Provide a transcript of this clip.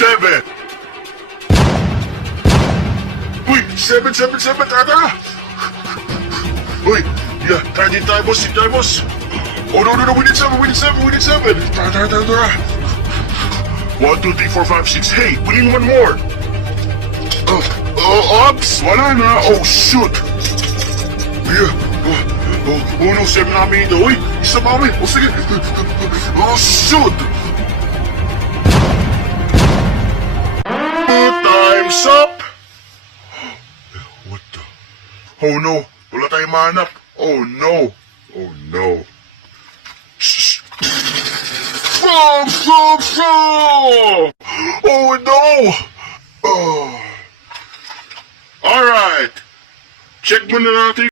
7. Uy, 7, tara! Uy, yeah, tayo boss. Oh, no, we need 7. Tara. 1, 2, 3, 4, 5, 6. Hey, we need one more. Ops, wala na. Oh, shoot. Yeah. No, 7 namin ito. Uy, isa pa kami. Oh, sige. Oh, shoot. Time's up. What the? Oh, no. Wala tayong mahanap. Oh, no. Shh. Oh, no. Oh. Alright. Check muna natin